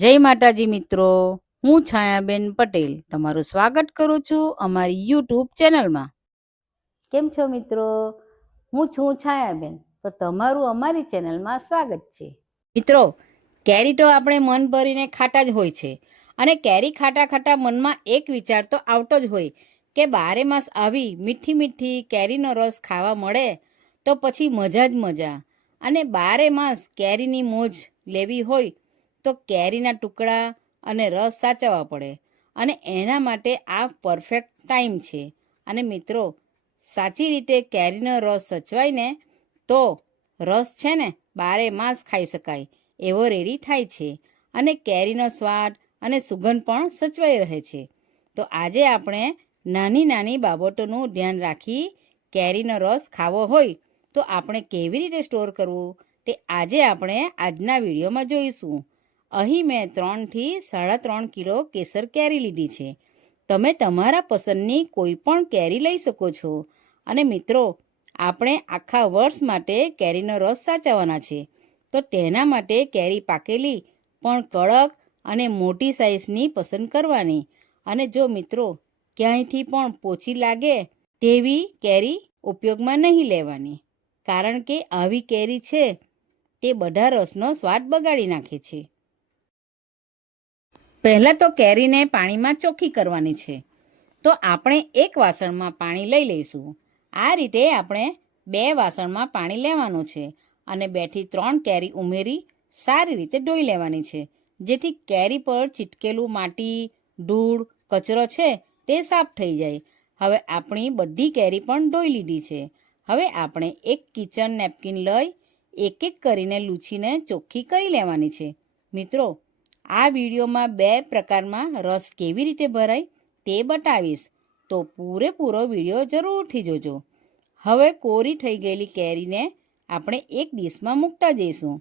જય માતાજી મિત્રો, હું છાયાબેન પટેલ તમારું સ્વાગત કરું છું અમારી યુટ્યુબ ચેનલમાં. કેમ છો મિત્રો? હું છું છાયાબેન, તો તમારું અમારી ચેનલમાં સ્વાગત છે. મિત્રો, કેરી તો આપણે મન ભરીને ખાતા જ હોય છે, અને કેરી ખાતા ખાતા મનમાં એક વિચાર તો આવતો જ હોય કે 12 માસ આવી મીઠી મીઠી કેરીનો રસ ખાવા મળે તો પછી મજા જ મજા. અને 12 માસ કેરીની મોજ લેવી હોય તો કેરીના ટુકડા અને રસ સાચવવા પડે, અને એના માટે આ પરફેક્ટ ટાઈમ છે. અને મિત્રો, સાચી રીતે કેરીનો રસ સચવાય ને તો રસ છે ને 12 માસ ખાઈ શકાય એવો રેડી થાય છે, અને કેરીનો સ્વાદ અને સુગંધ પણ સચવાઈ રહે છે. તો આજે આપણે નાની નાની બાબતોનું ધ્યાન રાખી કેરીનો રસ ખાવો હોય તો આપણે કેવી રીતે સ્ટોર કરવું તે આજે આપણે આજના વિડીયોમાં જોઈશું. અહીં મેં 3 થી 3.5 કિલો કેસર કેરી લીધી છે. તમે તમારા પસંદની કોઈ પણ કેરી લઈ શકો છો. અને મિત્રો, આપણે આખા વર્ષ માટે કેરીનો રસ સાચવવાના છે, તો તેના માટે કેરી પાકેલી પણ કડક અને મોટી સાઈઝની પસંદ કરવાની. અને જો મિત્રો ક્યાંયથી પણ પોચી લાગે તેવી કેરી ઉપયોગમાં નહીં લેવાની, કારણ કે આવી કેરી છે તે બધા રસનો સ્વાદ બગાડી નાખે છે. પહેલાં તો કેરીને પાણીમાં ચોખ્ખી કરવાની છે. તો આપણે એક વાસણમાં પાણી લઈ લઈશું. આ રીતે આપણે 2 વાસણમાં પાણી લેવાનું છે, અને 2 થી 3 કેરી ઉમેરી સારી રીતે ધોઈ લેવાની છે, જેથી કેરી પર ચીટકેલું માટી, ધૂળ, કચરો છે તે સાફ થઈ જાય. હવે આપણી બધી કેરી પણ ધોઈ લીધી છે. હવે આપણે એક કિચન નેપકિન લઈ એક એક કરીને લૂછીને ચોખ્ખી કરી લેવાની છે. મિત્રો, આ વિડીયોમાં 2 પ્રકારમાં રસ કેવી રીતે ભરાય તે બતાવીશ, તો પૂરેપૂરો વિડીયો જરૂરથી જોજો. હવે કોરી થઈ ગયેલી કેરીને આપણે એક ડીશમાં મૂકતા જઈશું.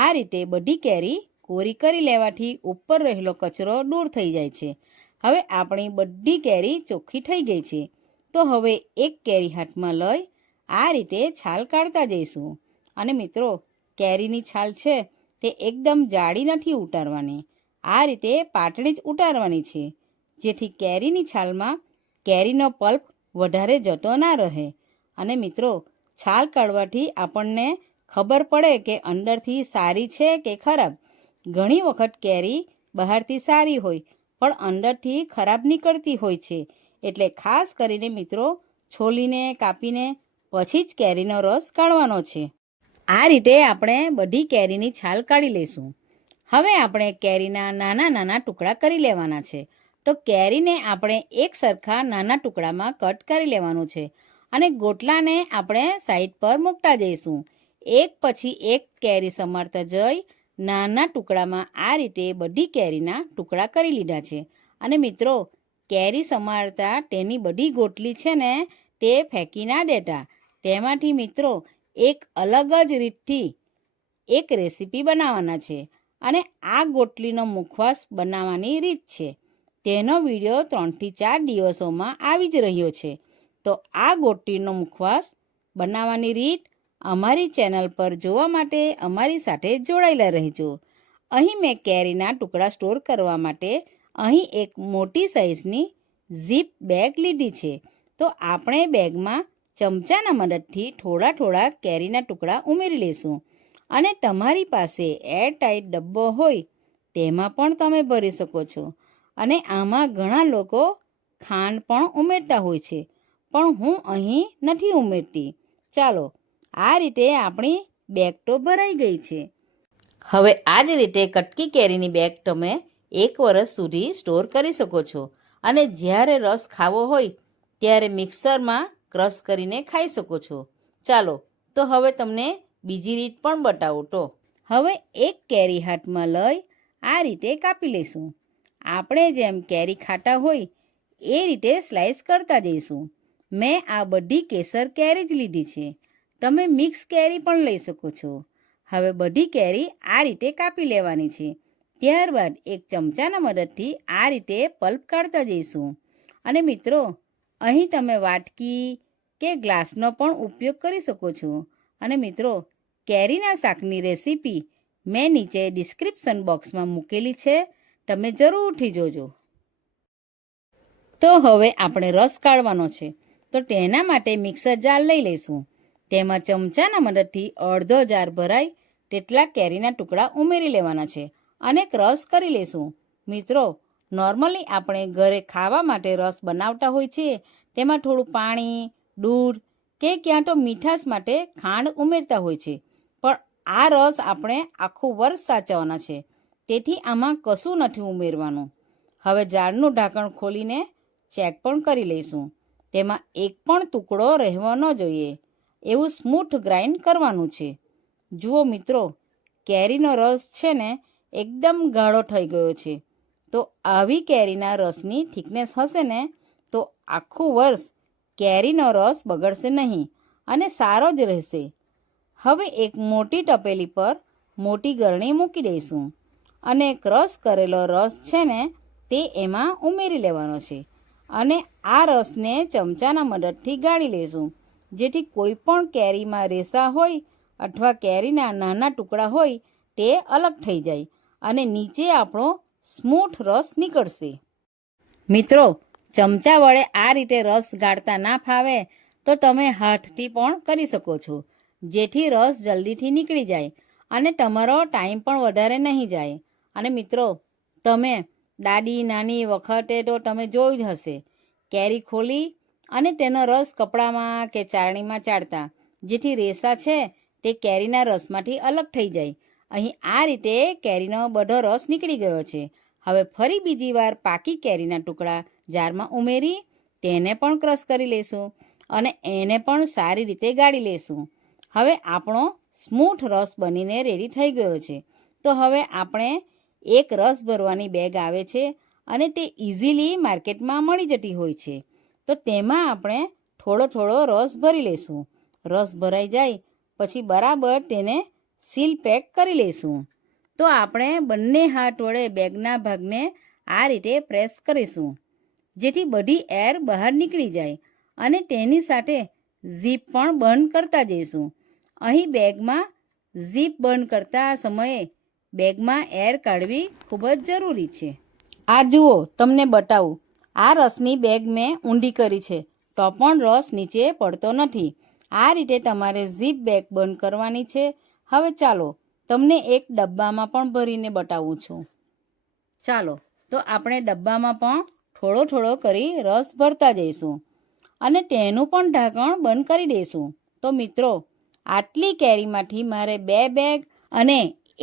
આ રીતે બધી કેરી કોરી કરી લેવાથી ઉપર રહેલો કચરો દૂર થઈ જાય છે. હવે આપણી બધી કેરી ચોખ્ખી થઈ ગઈ છે. તો હવે એક કેરી હાથમાં લઈ આ રીતે છાલ કાઢતા જઈશું. અને મિત્રો, કેરીની છાલ છે તે એકદમ જાડી નથી ઉતારવાની, આ રીતે પાતળી જ ઉતારવાની છે, જેથી કેરીની છાલમાં કેરીનો પલ્પ વધારે જતો ના રહે. અને મિત્રો, છાલ કાઢવાથી આપણને ખબર પડે કે અંદરથી સારી છે કે ખરાબ. ઘણી વખત કેરી બહારથી સારી હોય પણ અંદરથી ખરાબ નીકળતી હોય છે, એટલે ખાસ કરીને મિત્રો છોલીને કાપીને પછી જ કેરીનો રસ કાઢવાનો છે. આ રીતે આપણે બધી કેરીની છાલ કાઢી લઈશું. હવે આપણે કેરીના નાના નાના ટુકડા કરી લેવાના છે. તો કેરીને આપણે એક સરખા નાના ટુકડામાં કટ કરી લેવાનું છે, અને ગોટલાને આપણે સાઈડ પર મૂકતા જઈશું. એક પછી એક કેરી સમારતા જઈ નાના ટુકડામાં આ રીતે બધી કેરીના ટુકડા કરી લીધા છે. અને મિત્રો, કેરી સમારતા તેની બધી ગોટલી છે ને તે ફેંકી ના દેતા. તેમાંથી મિત્રો એક અલગ જ રીતથી એક રેસીપી બનાવવાના છે, અને આ ગોટલીનો મુખવાસ બનાવવાની રીત છે. તેનો વિડીયો 3 થી 4 દિવસોમાં આવી જ રહ્યો છે. તો આ ગોટલીનો મુખવાસ બનાવવાની રીત અમારી ચેનલ પર જોવા માટે અમારી સાથે જોડાયેલા રહેજો. અહીં મેં કેરીના ટુકડા સ્ટોર કરવા માટે અહીં એક મોટી સાઈઝની ઝીપ બેગ લીધી છે. તો આપણે બેગમાં ચમચાના મદદથી થોડા થોડા કેરીના ટુકડા ઉમેરી લઈશું. અને તમારી પાસે એરટાઈટ ડબ્બો હોય તેમાં પણ તમે ભરી શકો છો. અને આમાં ઘણા લોકો ખાંડ પણ ઉમેરતા હોય છે, પણ હું અહીં નથી ઉમેરતી. ચાલો, આ રીતે આપણી બેગ તો ભરાઈ ગઈ છે. હવે આ જ રીતે કટકી કેરીની બેગ તમે 1 વર્ષ સુધી સ્ટોર કરી શકો છો, અને જ્યારે રસ ખાવો હોય ત્યારે મિક્સરમાં ક્રશ કરીને ખાઈ શકો છો. ચાલો, તો હવે તમને બીજી રીત પણ બતાવું. તો હવે એક કેરી હાથમાં લઈ આ રીતે કાપી લઈશું. આપણે જેમ કેરી ખાતા હોય એ રીતે સ્લાઈસ કરતા જઈશું. મેં આ બધી કેસર કેરી જ લીધી છે. તમે મિક્સ કેરી પણ લઈ શકો છો. હવે બધી કેરી આ રીતે કાપી લેવાની છે. ત્યારબાદ એક ચમચાના મદદથી આ રીતે પલ્પ કાઢતા જઈશું. અને મિત્રો, અહીં તમે વાટકી કે ગ્લાસનો પણ ઉપયોગ કરી શકો છો. અને મિત્રો, કેરીના શાકની રેસીપી મેં નીચે ડિસ્ક્રિપ્શન બોક્સમાં મૂકેલી છે, તમે જરૂરથી જોજો. તો હવે આપણે રસ કાઢવાનો છે, તો તેના માટે મિક્સર જાર લઈ લઈશું. તેમાં ચમચાના મદદથી અડધો જાર ભરાય તેટલા કેરીના ટુકડા ઉમેરી લેવાના છે અને ક્રશ કરી લઈશું. મિત્રો, નોર્મલી આપણે ઘરે ખાવા માટે રસ બનાવતા હોય છે, તેમાં થોડું પાણી, દૂધ કે ક્યાં તો મીઠાશ માટે ખાંડ ઉમેરતા હોય છે, પણ આ રસ આપણે આખું વર્ષ સાચવવાના છે, તેથી આમાં કશું નથી ઉમેરવાનું. હવે જારનું ઢાંકણ ખોલીને ચેક પણ કરી લઈશું. તેમાં એક પણ ટુકડો રહેવો ન જોઈએ, એવું સ્મૂથ ગ્રાઇન્ડ કરવાનું છે. જુઓ મિત્રો, કેરીનો રસ છે ને એકદમ ગાઢો થઈ ગયો છે. તો આવી કેરીના રસની થિકનેસ હશે ને તો આખું વર્ષ કેરીનો રસ બગડશે નહીં અને સારો જ રહેશે. હવે એક મોટી તપેલી પર મોટી ગરણી મૂકી દઈશું અને ક્રશ કરેલો રસ છે ને તે એમાં ઉમેરી લેવાનો છે અને આ રસને ચમચાના મદદથી ગાળી લઈશું, જેથી કોઈ પણ કેરીમાં રેસા હોય અથવા કેરીના નાના ટુકડા હોય તે અલગ થઈ જાય અને નીચે આપણો સ્મૂથ રસ નીકળશે. મિત્રો, ચમચા વડે આ રીતે રસ ગાળતા ના ફાવે તો તમે હાથથી પણ કરી શકો છો, જેથી રસ જલ્દીથી નીકળી જાય અને તમારો ટાઈમ પણ વધારે નહીં જાય. અને મિત્રો, તમે દાદી નાની વખતે તો તમે જોયું જ હશે, કેરી ખોલી અને તેનો રસ કપડામાં કે ચારણીમાં ચાળતા, જેથી રેસા છે તે કેરીના રસમાંથી અલગ થઈ જાય. અહીં આ રીતે કેરીનો બધો રસ નીકળી ગયો છે. હવે ફરી બીજી વાર પાકી કેરીના ટુકડા જારમાં ઉમેરી તેને પણ ક્રશ કરી લઈશું અને એને પણ સારી રીતે ગાળી લઈશું. હવે આપણો સ્મૂથ રસ બનીને રેડી થઈ ગયો છે. તો હવે આપણે એક રસ ભરવાની બેગ આવે છે અને તે ઇઝીલી માર્કેટમાં મળી જતી હોય છે, તો તેમાં આપણે થોડો થોડો રસ ભરી લઈશું. રસ ભરાઈ જાય પછી બરાબર તેને સીલ પેક કરી લઈશું. તો આપણે બંને હાથ વડે બેગના ભાગને આ રીતે પ્રેસ કરીશું, જેથી બધી એર બહાર નીકળી જાય અને તેની સાથે ઝીપ પણ બંધ કરતા જઈશું. અહીં બેગમાં ઝીપ બંધ કરતા સમયે બેગમાં એર કાઢવી ખૂબ જ જરૂરી છે. આ જુઓ, તમને બતાવું, આ રસની બેગ મેં ઊંડી કરી છે તો પણ રસ નીચે પડતો નથી. આ રીતે તમારે ઝીપ બેગ બંધ કરવાની છે. હવે ચાલો તમને એક ડબ્બામાં પણ ભરીને બતાવું છું. ચાલો, તો આપણે ડબ્બામાં પણ થોડો થોડો કરી રસ ભરતા જઈશું અને તેનું પણ ઢાંકણ બંધ કરી દઈશું. તો મિત્રો, આટલી કેરીમાંથી મારે 2 બેગ અને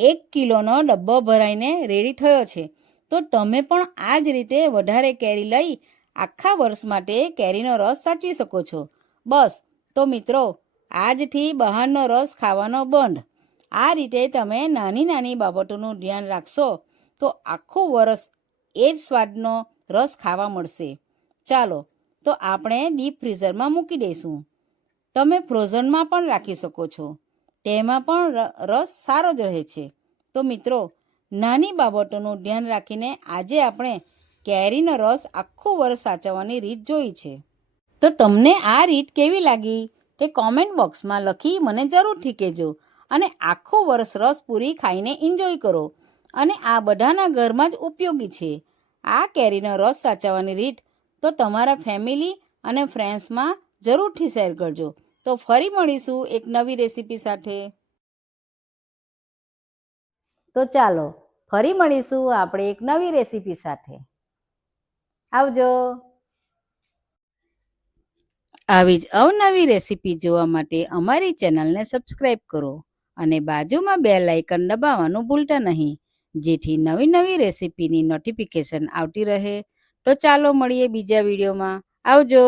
1 કિલોનો ડબ્બો ભરાઈને રેડી થયો છે. તો તમે પણ આ જ રીતે વધારે કેરી લઈ આખા વર્ષ માટે કેરીનો રસ સાચવી શકો છો. બસ, તો મિત્રો, આજથી બહારનો રસ ખાવાનો બંધ. આ રીતે તમે નાની નાની બાબતોનું ધ્યાન રાખશો તો આખું વર્ષ એ જ સ્વાદનો રસ ખાવા મળશે. ચાલો, તો આપણે ડીપ ફ્રીઝરમાં મૂકી દઈશું. તમે ફ્રોઝનમાં પણ રાખી શકો છો, તેમાં પણ રસ સારો જ રહે છે. તો મિત્રો, નાની બાબતોનું ધ્યાન રાખીને આજે આપણે કેરીનો રસ આખું વર્ષ સાચવવાની રીત જોઈ છે. તો તમને આ રીત કેવી લાગી તે કોમેન્ટ બોક્સમાં લખી મને જરૂરથી કહેજો અને આખું વર્ષ રસ પૂરી ખાઈને એન્જોય કરો. અને આ બધાના ઘરમાં જ ઉપયોગી છે આ કેરીનો રસ સાચવવાની રીત. તો તમારા ફેમિલી અને ફ્રેન્ડ્સમાં જરૂરથી શેર કરજો. તો ફરી મળીશું એક નવી રેસીપી સાથે. તો ચાલો ફરી મળીશું આપણે એક નવી રેસીપી સાથે. આવજો. આવી જ અવનવી રેસીપી જોવા માટે અમારી ચેનલને સબસ્ક્રાઈબ કરો અને બાજુમાં બેલ આઇકન દબાવવાનું ભૂલતા નહીં, જેથી નવી નવી રેસીપીની નોટિફિકેશન આવતી રહે. તો ચાલો મળીએ બીજા વિડીયોમાં. આવજો.